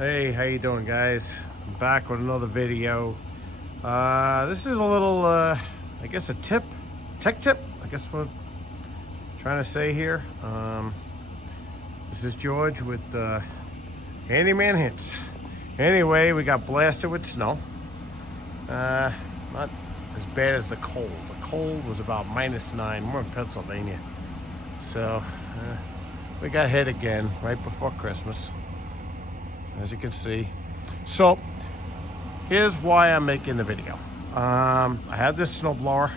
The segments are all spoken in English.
Hey, how you doing, guys? I'm back with another video. This is a little, I guess a tech tip, I guess what I'm trying to say here. This is George with Handyman Hints. Anyway, we got blasted with snow. Not as bad as the cold. The cold was about -9. We're in Pennsylvania. So, we got hit again right before Christmas, as you can see. So here's why I'm making the video. I have this snowblower.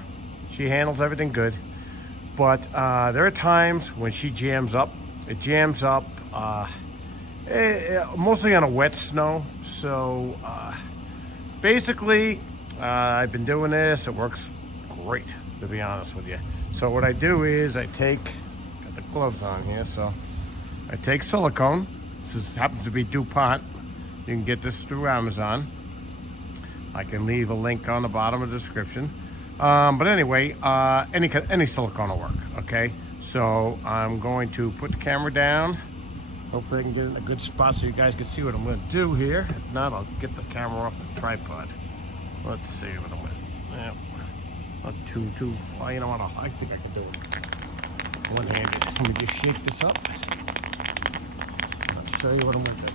She handles everything good, but there are times when she jams up. It jams up mostly on a wet snow. So basically, I've been doing this. It works great, to be honest with you. So what I do is got the gloves on here, so I take silicone. This happens to be DuPont. You can get this through Amazon. I can leave a link on the bottom of the description. But anyway, any silicone will work, okay? So I'm going to put the camera down. Hopefully I can get it in a good spot so you guys can see what I'm gonna do here. If not, I'll get the camera off the tripod. Let's see what I'm gonna, not too, well, you know what, I think I can do it one-handed. Let me just shake this up. Show you what I'm gonna do.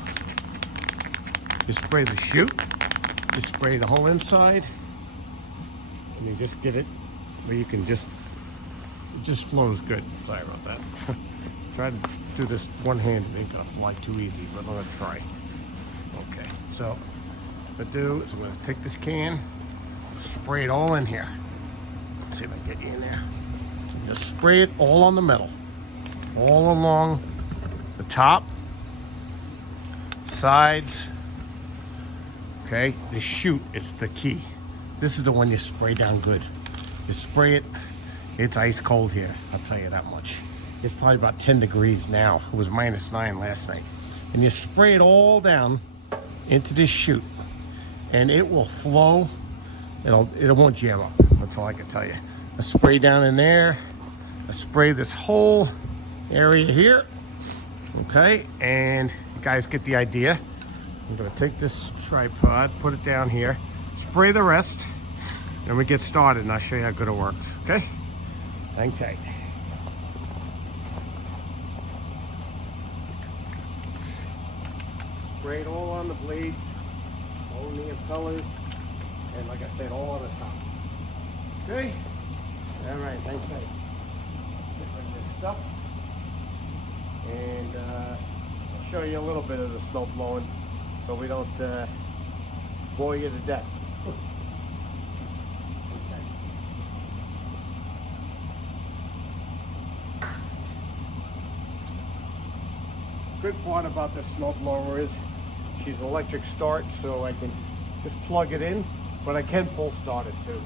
You spray the chute, you spray the whole inside, and you just get it where you can it just flows good. Sorry about that. Try to do this one-handed. It ain't gonna fly too easy, but I'm gonna try. Okay, so what I do is I'm gonna take this can, spray it all in here. Let's see if I can get you in there. So just spray it all on the metal, all along the top, sides. Okay, the chute is the key. This is the one you spray down good. You spray it, it's ice cold here, I'll tell you that much. It's probably about 10 degrees now. It was -9 last night. And you spray it all down into this chute, and it will flow. It won't jam up. That's all I can tell you. I spray down in there. I spray this whole area here. Okay, and you guys get the idea. I'm gonna take this tripod, put it down here, spray the rest, and we get started, and I'll show you how good it works, okay? Hang tight. Spray it all on the blades, all on the impellers, and like I said, all on the top. Okay? All right, hang tight. Get rid of this stuff. And I'll show you a little bit of the snow blowing so we don't bore you to death. Good part about this snowblower is she's electric start, so I can just plug it in, but I can pull start it too.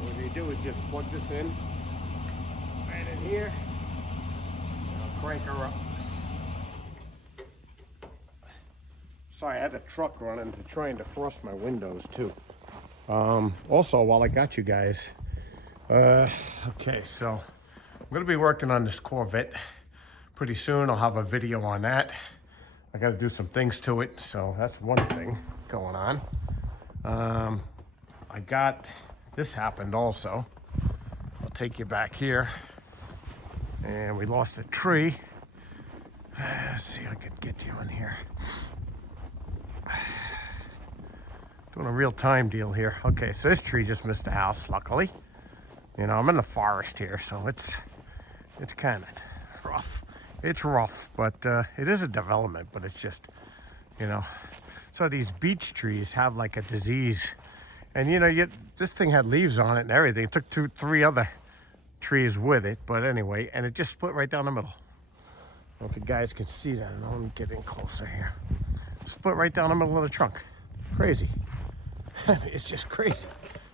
What you do is just plug this in right in here, and I'll crank her up. Sorry, I had a truck running to try and defrost my windows too. Also, while I got you guys, okay, so I'm gonna be working on this Corvette pretty soon. I'll have a video on that. I gotta do some things to it, so that's one thing going on. This happened also. I'll take you back here. And we lost a tree. Let's see if I can get you in here. Doing a real time deal here. Okay, so this tree just missed the house, luckily. You know, I'm in the forest here, so it's kind of rough. It's rough, but it is a development, but it's just, you know. So these beech trees have like a disease. And you know, this thing had leaves on it and everything. It took 3 other trees with it, but anyway, and it just split right down the middle. I don't know if you guys can see that. Let me get in closer here. Split right down the middle of the trunk. Crazy. It's just crazy.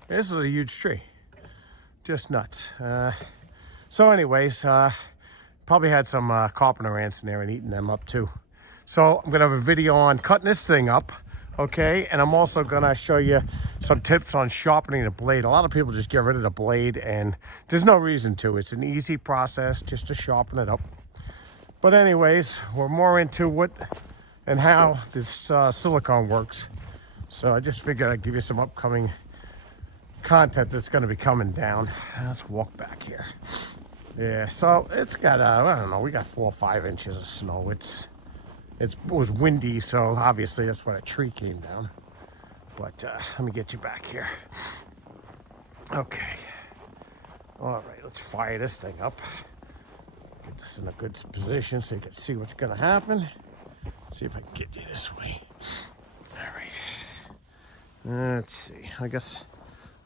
This is a huge tree. Just nuts. So anyways, Probably had some carpenter ants in there and eating them up too. So I'm gonna have a video on cutting this thing up, okay? And I'm also gonna show you some tips on sharpening the blade. A lot of people just get rid of the blade and there's no reason to. It's an easy process just to sharpen it up. But anyways, we're more into what and how this silicone works. So I just figured I'd give you some upcoming content that's gonna be coming down. Let's walk back here. Yeah, so it's got, I don't know, we got 4 or 5 inches of snow. It was windy, so obviously that's why a tree came down. But let me get you back here. Okay. All right, let's fire this thing up. Get this in a good position so you can see what's going to happen. See if I can get you this way. All right. Let's see. I guess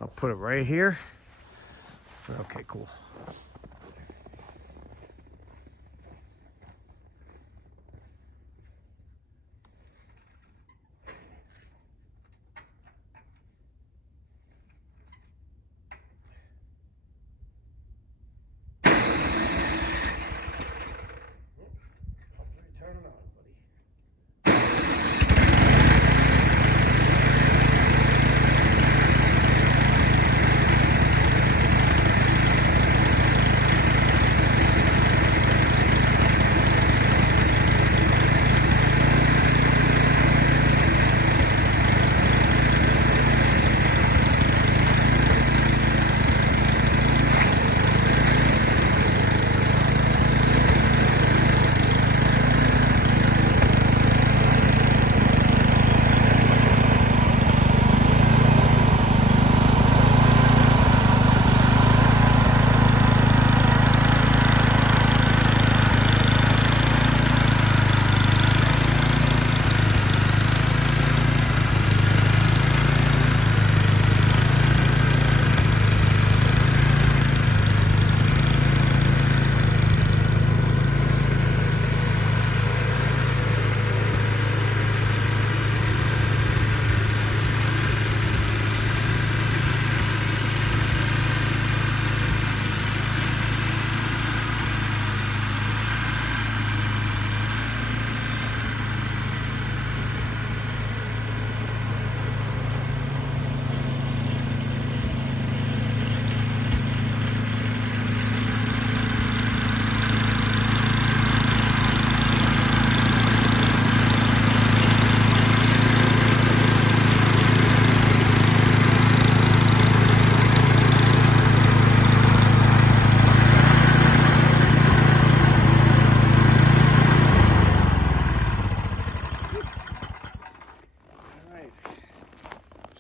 I'll put it right here. Okay, cool.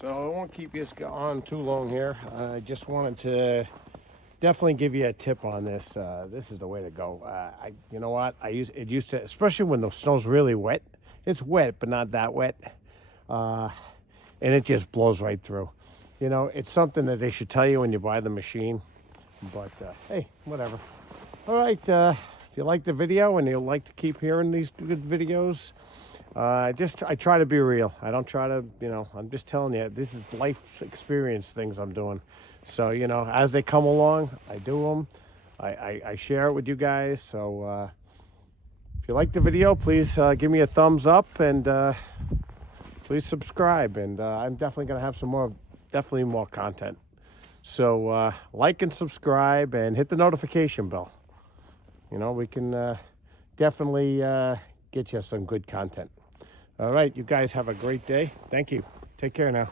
So I won't keep you on too long here. I just wanted to definitely give you a tip on this. This is the way to go. You know what? It used to, especially when the snow's really wet. It's wet, but not that wet, and it just blows right through. You know, it's something that they should tell you when you buy the machine. But hey, whatever. All right. If you like the video and you'd like to keep hearing these good videos. I try to be real. I don't try to, I'm just telling you, this is life experience things I'm doing. So, as they come along, I do them. I share it with you guys. So, if you like the video, please give me a thumbs up and please subscribe. And I'm definitely going to have definitely more content. So, like and subscribe and hit the notification bell. We can definitely get you some good content. All right, you guys have a great day. Thank you. Take care now.